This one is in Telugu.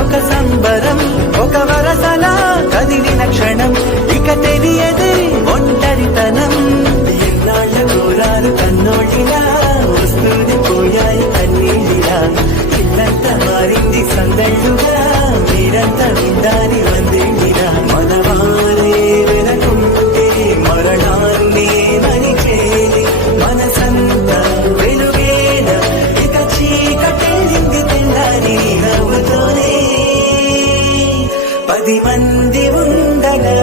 ఒక సంబరం ఒక వరసలా కదిలిన క్షణం ఇక తెలియదే ఒంటరితనం ఎన్నాళ్ళ ఘోరాలు కన్నోళ్ళిలా వస్తుంది పోయాయి కన్నీళ్ళిలా ఇల్లంతా మారింది సందళ్ళుగా మీరంతా విందాని వందేళ్ళిలా మనవారే వెనకుంటే మరణాన్నే మరిచేది మనసంతా వెలుగేన ఇక చీకటెళ్ళింది తెల్లారి నవ్వుతోనే 10 మంది ఉండగా